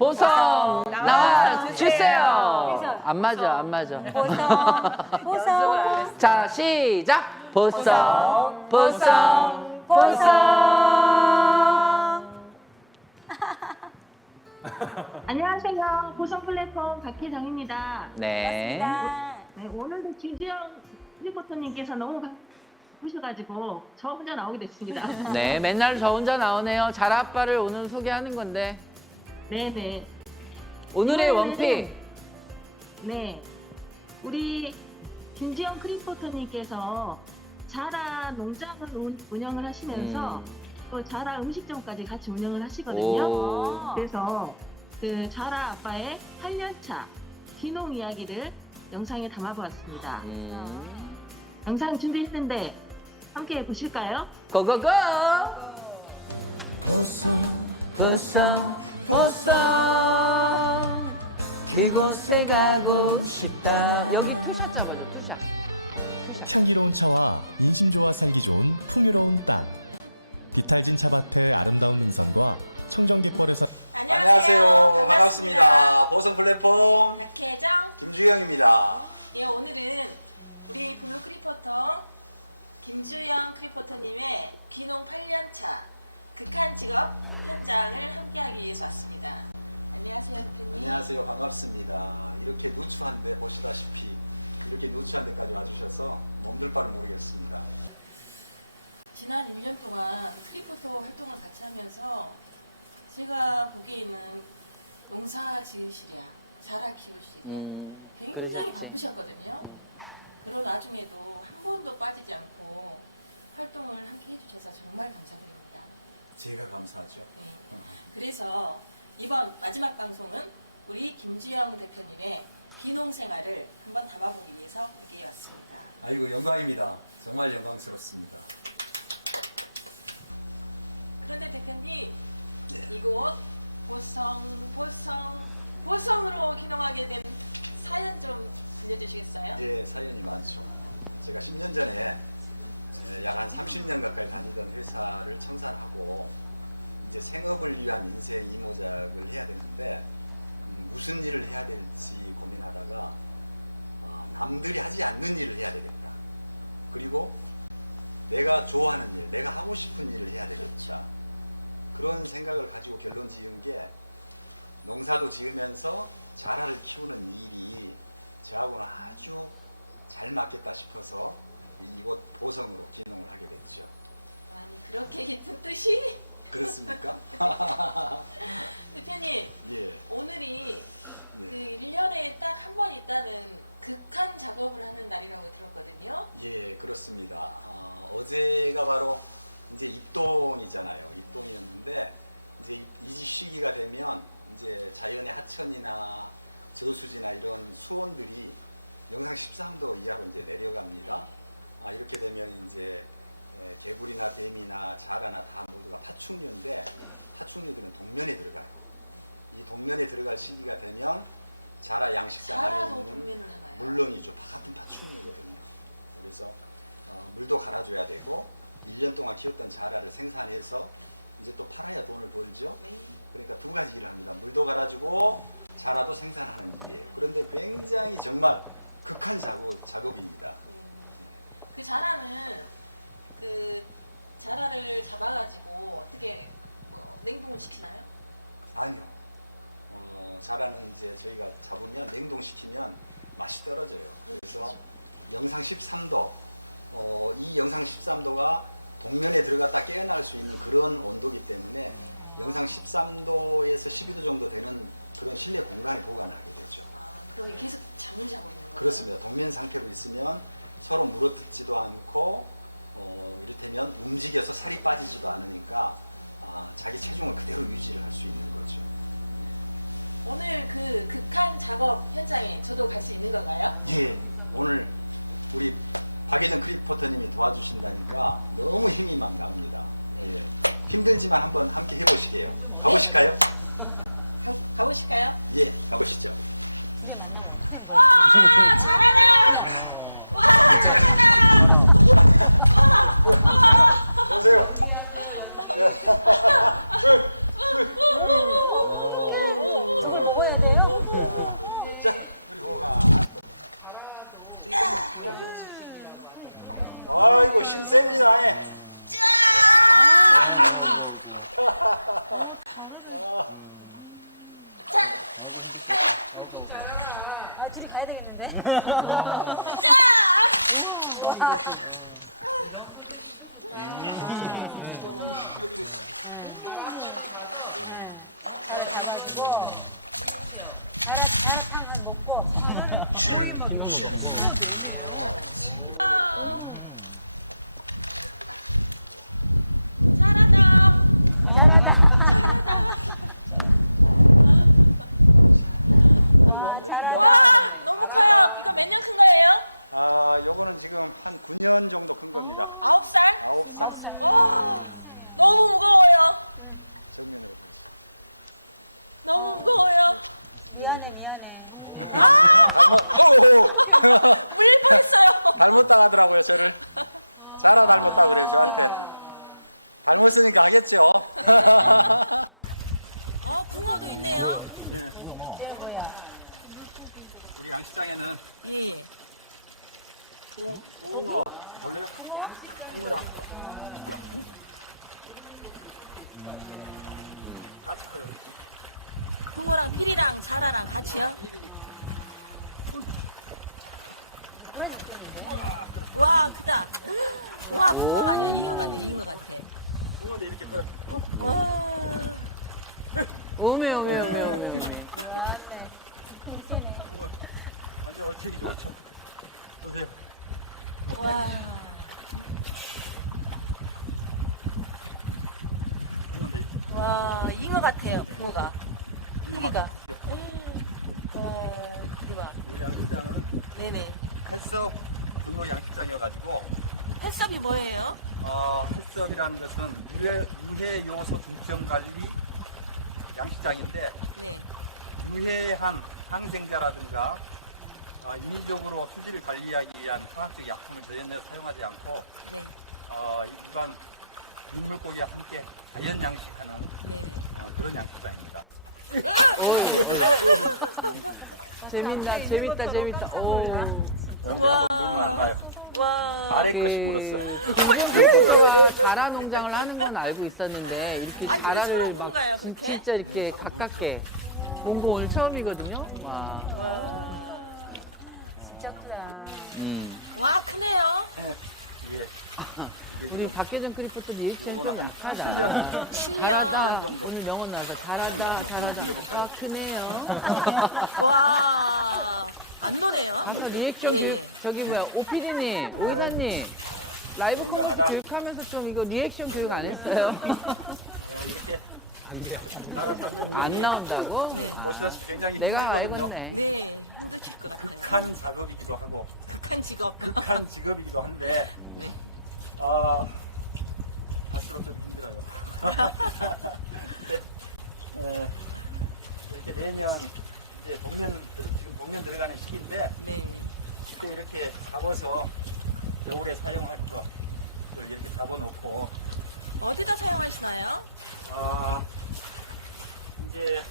보성 나와 주세요. 보성, 안 맞아, 안 맞아. 보성 보성. 자, 시작. 보성 보성 보성. 보성. 보성, 보성. 안녕하세요, 보성 플랫폼 박혜정입니다. 네. 네 오늘도 김지영 리포터님께서 너무 보셔가지고 가... 저 혼자 나오게 됐습니다. 네, 맨날 저 혼자 나오네요. 잘 아빠를 오늘 소개하는 건데. 네네. 오늘의, 오늘의 원픽. 네. 우리 김지영 크리포터님께서 자라 농장을 운영을 하시면서 음. 또 자라 음식점까지 같이 운영을 하시거든요. 오. 그래서 그 자라 아빠의 8년차 귀농 이야기를 영상에 담아보았습니다. 음. 영상 준비했는데 함께 보실까요? 고고고! 고고고! 사, 여기 투샷 잡아줘, 투샷. 투샷. 향기로운 차와 인심 좋아 살기 좋은 풍요로운 땅 비탈진 차밭의 아름다운 능선과 청정갯벌에서 안녕하세요, 안녕하세요. 반갑습니다. 반갑습니다. 보성 플랫폼 박혜정 김주영입니다 예 오늘은 우리 블루크리퍼터 김주영 크리퍼터님의 귀농 8년차 극한 직업 현장을 함께하기 위해 왔습니다. 안녕하세요, 대표 안녕하세요, 반갑습니다. 이렇게 누추한데 보시다시피 이렇게 누추한데까지 와주셔서 몸둘 바를 모르겠습니다. 지난 1년 동안 스키포터 활동을 같이 하면서 제가 보기에는 농사 지으시랴, 자라 키우시랴 음, 굉장히 그리고... 바쁘셨거든요. 그런 와중에도 한 번도 빠지지 않고 활동을 함께 해주셔서 정말 감사드립니다. 제가 감사하죠. 네. 그래서 이번 마지막 방송은 우리 김지영 대표님의 귀농 생활을 한번 담아보기 위해서 여기 왔습니다. 아이거 영광입니다. 정말 영광스럽습니다. 그런데 대표님 네. 이곳 보성 보성 보성으로 귀농하게 된 사연 좀 들려주시겠어요? 네 사연이 많죠. 제가 10년 전에 약한 30년 가까이 다니던 회사를 청산하고 이제 생업을 위한 인쇄 이모작을 해야 되는데 무슨 일을 해야 될지 고민하다가 남들이 하지 않는 일을 해야 되겠다. 그리고 내가 좋아하는 일, 내가 하고 싶은 일을 해야 되겠죠 그런 생각을 가지고 결론 지은 게 농사도 지으면서 자라를 키우는 일이 저하고는 아주 잘 맞겠다 싶어서 이곳 보성으로 기능을 하게 됐죠. 아니 그렇게 깊은 뜻이? 그렇습니까? 대표님, 예. 오늘이 예. 그 1년에 딱 한 번 있다는 극한 작업을 하는 날이라고 들었거든요. 예, 그렇습니다. 어, 제가 바로 이제 입동이잖아요. 입동이었는데 이제 이 시기가 되면 이제 자연의 하천이나 저수지나 이런 수온들이 영상 13도 이하로 이제 내려갑니다. 네. 아, 이렇게 되면 이제 개구리나 뱀이나 자라나 다 모두가 파충류인데 파충류들은 동면에 들어가요. 이 동면에 들어갈 시기가 되면 자라 양식장 안에 있는 물론이죠. 봐요. 같은 파충류거든요. 그래서 어, 물도 갈아줘야 되고 1년 동안 키웠던 자라를 생산해서 이제 또 팔아야 돈을 벌죠. 그러니까 두 가지 일을 합니다. 물도 갈아주고 자라도 생산하는 일이에요. 그런데 굉장히 정말 극한 작업, 작업입니다. 그 자라는 그 자라를 잡아가지고 어떻게 뭐 냉동을 시키나요? 아니요. 어, 자라는 이제 저희가 잡으면 냉동시키면 맛이 떨어져요. 그래서 그렇죠. 영상 13도, 어, 이 영상 13도가 동면에 들어갔다 깨어날 수 있는 그런 온도기 때문에 네. 영상 13도에서 12도 정도 되는 그런 실내 공간에 보관을 하게 되죠. 아, 그러 계속 잠을 자고 있는 거예요? 그렇습니다. 동면 상태로 있으면 서로 물어뜯지도 않고 어, 이를테면 움직여서 살이 빠지지도 않으니까 아, 자기 체중을 그대로 유지를 할 수 있는 거죠. 오늘 그 극한 작업 현장에 저도 갈 수 있는 건가요? 예, 오늘 우리 박예정 크리포터님이 도와주신다니까 너무 힘이 만갑니다. 네. 예. 힘들지만 한번 함께 해보시게요. 가보실까요? 네? 가, 보실까요 예, 가보시죠. 네, 네, 네. 와, 잘하네. 네. 보세요. 아이고 신세미나 해. 자. 아, 둘이 가야 되겠는데. 자. 가지고 있탕 가지고 가라 가라탕 한 먹고. 아, 요거는 지금 한 9년 정도 큰 겁니다. 9살? 9살. 9살. 오! 너무 무거워요. 정면으로 응. 보시 너무 무거워요. 미안해, 미안해. 미안해. 아! 오, 물릴 뻔어요 닮았다 하더라고요, 저를. 자라 닮았다 그래 저한테. 닮았으니까 하겠죠. 어, 붕어도 있네요. 네, 붕어 뭐. 네, 뭐야. 우리 양식장에는. 예, 붕어. 볼래요? 붕어? 붕어랑. 같이 응. 아, 랑 피리랑 자라랑 같이요? 응. 와, 우와, 크다. 와, 부모 아니야. 잉어 같네, 잉어 같아. 부모는 이렇게 커 와. 오메, 오메, 오메, 오메, 오메. 완전 얼티리죠, 얼티 보세요. 와. 와, 아, 잉어 같아요, 붕어가. 잉어가. 붕어가. 우리 양식장은? 네네. 햇섭 등록 양식장이어가지고. 햇섭이 뭐예요? 어, 햇섭이라는 것은 유해, 유해 요소 중점 관리 양식장인데. 네. 유해한 항생자라든가. 아, 인위적으로 수질을 관리하기 위한 화학적 약품을 전혀 사용하지 않고, 네. 어, 일반 육물고기와 함께 자연 양식하는 네. 어, 그런 양식장입니다. 재밌다, 재밌다, 재밌다. 어, 와. 와 아래 것이 물었어요. 자라 농장을 하는 건 알고 있었는데, 이렇게 자라를 막 진짜 이렇게 네, 가깝게 본거 오늘 처음이거든요. 와. 와 진짜 크다. 음. 와, 크네요. 예. 우리 박계정 크리퍼도 예측해서 하다 잘하다. 신약. 오늘 명언 나와서 잘하다, 신약. 잘하다. 신약. 아, 크네요. 와. 안 노네요. 아까 리액션, 예, 네. 예. 저기 뭐야, 오피디님, 오이사님, 어, 라이브 컴퓨터 교육하면서 좀 이거 리액션 교육 안 했어요? 이렇게 안 돼요. 안 나온다고? 멋있어서 네. 굉장히 내가 알고 있네. 네, 힘드실 것 같아요. 극한 작업이기도 하고. 극한 직업. 극한 직업이기도 한데. 네. 아, 갈수록 좀 힘들어요. 네, 네, 이렇게 내면, 이제 복면, 지금 복면 들어가는 시기인데, 네. 이때 이렇게 잡아서 겨울에 사용할 거을 이렇게 잡아놓고. 어디다 사용하시나요? 아, 어, 이제,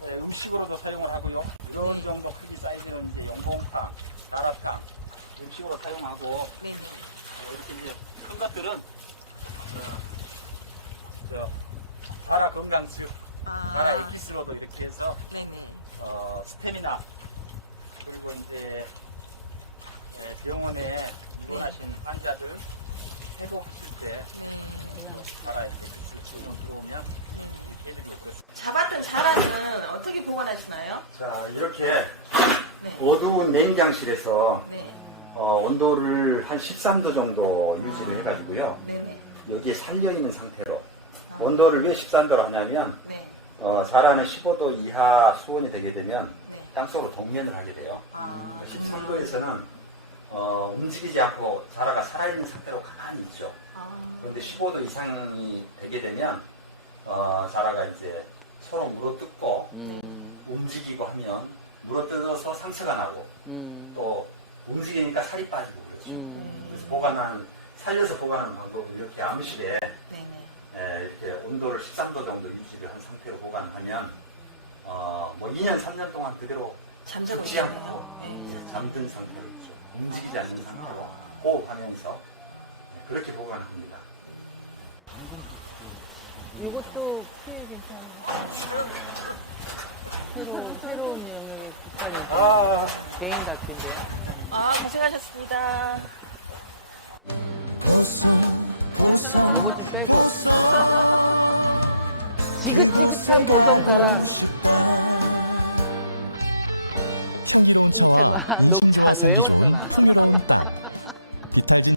네, 음식으로도 사용을 하고요. 이런 네. 정도 크기 사이즈는 이제 용봉탕, 다라탕 음식으로 사용하고 네. 네. 이렇게 이제 큰 것들은 어, 저 바라 건강즙 아. 바라 액기스로도 이렇게 해서 어 스테미나 그리고 이제 병원에 입원하신 네. 환자들 회복하실 때 네. 어, 바라 액기스 주문 들어오면 네. 이렇게 해드리고 그랬습니다 잡았던 자라는 어떻게 보관하시나요? 자 이렇게 네. 어두운 냉장실에서 네. 어, 온도를 한 13도 정도 유지를 해가지고요. 아, 네네. 여기에 살려있는 상태로. 아, 온도를 왜 13도로 하냐면, 네. 어, 사람은 15도 이하 수온이 되게 되면, 네. 땅속으로 동면을 하게 돼요. 아, 그러니까 13도에서는, 네. 어, 움직이지 않고 자라가 살아있는 상태로 가만히 있죠. 아, 그런데 15도 이상이 되게 되면, 어, 자라가 이제 서로 물어 뜯고, 음. 움직이고 하면, 물어 뜯어서 상처가 나고, 음. 또, 움직이니까 살이 빠지고 그렇죠. 음. 그래서 보관한 살려서 보관하는 방법은 이렇게 암실에 이렇게 온도를 13도 정도 유지를 한 상태로 보관하면 어뭐 2년 3년 동안 그대로 잠자고 아. 잠든 상태로 있죠. 움직이지 않는 아, 상태로 호흡하면서 아. 그렇게 보관합니다. 음. 이것도 피해 괜찮아요. 새로, 운 영역에 국가를 개인 같은데. 아, 고생하셨습니다. 보성, 보성, 보성. 그곳에 가고 싶다. 향기로운 차와 인심 좋아 살기 좋은 풍요로운 땅. 비탈진.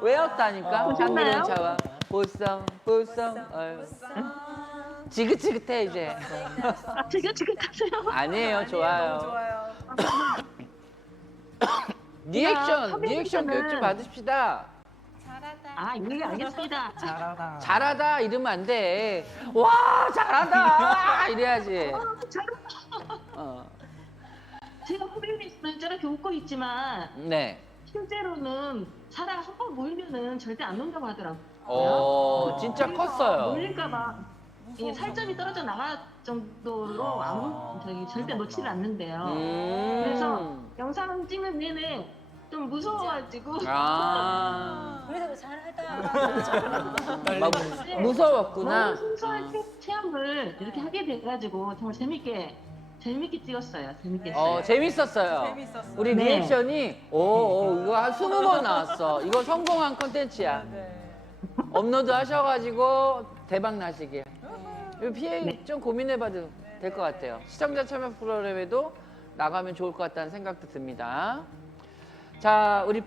외웠다니까? 어, 향기 차와 보성, 보성, 보성. 지긋지긋해 이제. 아, 지긋지긋하세요? 아니에요, 아, 아니에요, 좋아요. 리액션 리액션 몇점 받으시다 잘하다. 아 이게 예, 알겠니다 잘하다. 잘하다 이러면 안 돼. 와 잘하다 아, 이래야지. 어, 잘하다. 어. 제가 후배님 진짜렇게 웃고 있지만. 네. 실제로는 사람 한번 모이면은 절대 안온다 하더라고. 어 진짜 그래서 컸어요. 모일까 봐. 이 살점이 떨어져 나갈 정도로 아~ 무 절대 놓치지 않는데요. 음 그래서 영상 찍는 내는좀 무서워가지고 아~, 아 그래서 잘하다 <막, 웃음> 무서웠구나. 순수한 체, 체험을 이렇게 네. 하게 돼가지고 정말 재밌게. 재밌게 찍었어요. 재밌게 네. 었어요 어, 재밌었어요. 재밌었어. 우리 네. 리액션이 네. 오, 오, 이거 한 스무 번 나왔어. 이거 성공한 컨텐츠야 아, 네. 업로드 하셔가지고 대박 나시게 이거 피해 네. 좀 고민해봐도 될 것 같아요. 시청자 참여 프로그램에도 나가면 좋을 것 같다는 생각도 듭니다. 자, 우리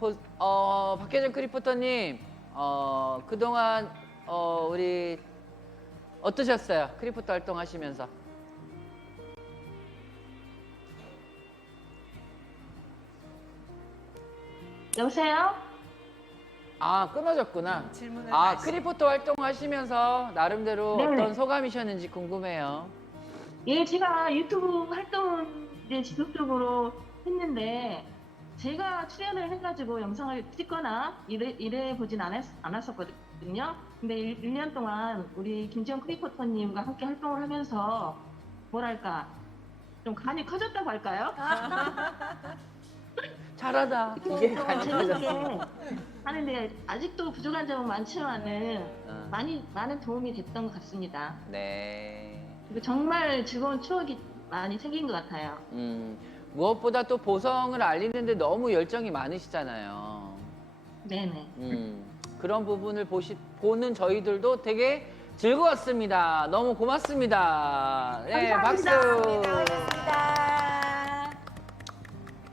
포, 어, 박혜정 크리포터님, 어, 그동안 어, 우리 어떠셨어요? 크리포터 활동하시면서. 여보세요? 아 끊어졌구나. 질문을 아 다시. 크리포터 활동하시면서 나름대로 네. 어떤 소감이셨는지 궁금해요. 예, 제가 유튜브 활동을 지속적으로 했는데 제가 출연을 해가지고 영상을 찍거나 이래, 이래 보진 않았, 않았었거든요. 근데 1, 1년 동안 우리 김지영 크리포터님과 함께 활동을 하면서 뭐랄까 좀 간이 커졌다고 할까요? 아. 잘하다. 이게 재밌게 하는데 네. 아직도 부족한 점은 많지만은 어. 많이 많은 도움이 됐던 것 같습니다. 네. 정말 즐거운 추억이 많이 생긴 것 같아요. 음 무엇보다 또 보성을 알리는데 너무 열정이 많으시잖아요. 네네. 음 그런 부분을 보시 보는 저희들도 되게 즐거웠습니다. 너무 고맙습니다. 네, 감사합니다. 박수. 감사합니다.